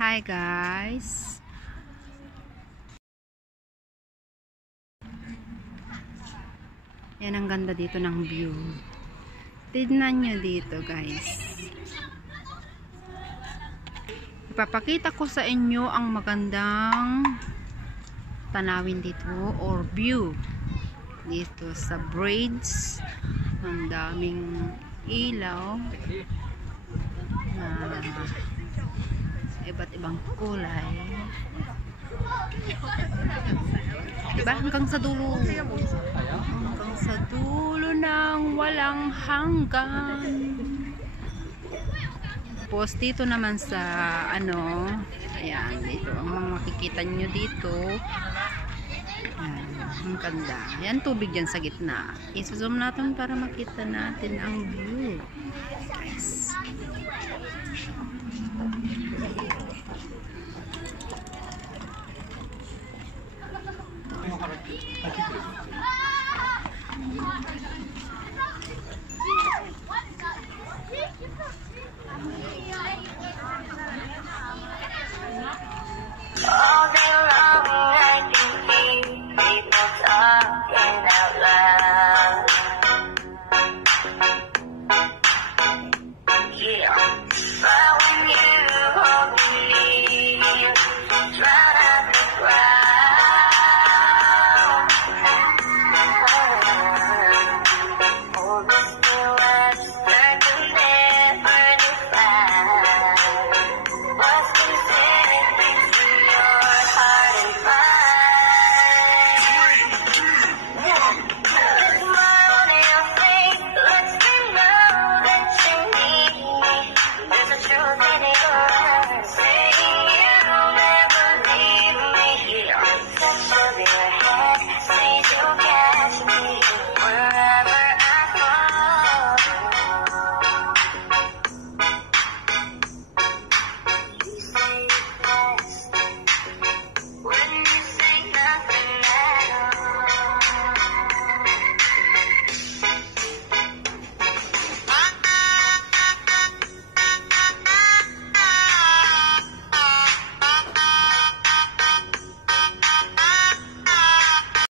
Hi guys. Yan ang ganda dito ng view. Tignan nyo dito guys. Ipapakita ko sa inyo ang magandang tanawin dito or view dito sa bridge. Ang daming ilaw na iba't ibang kulay. Diba? Hanggang sa dulo. Hanggang sa dulo ng walang hanggan. Tapos dito naman sa ayan, dito ang mga makikita nyo dito. Ayan, ang ganda. Ayan, tubig dyan sa gitna. I-zoom natin para makita natin ang view. Guys.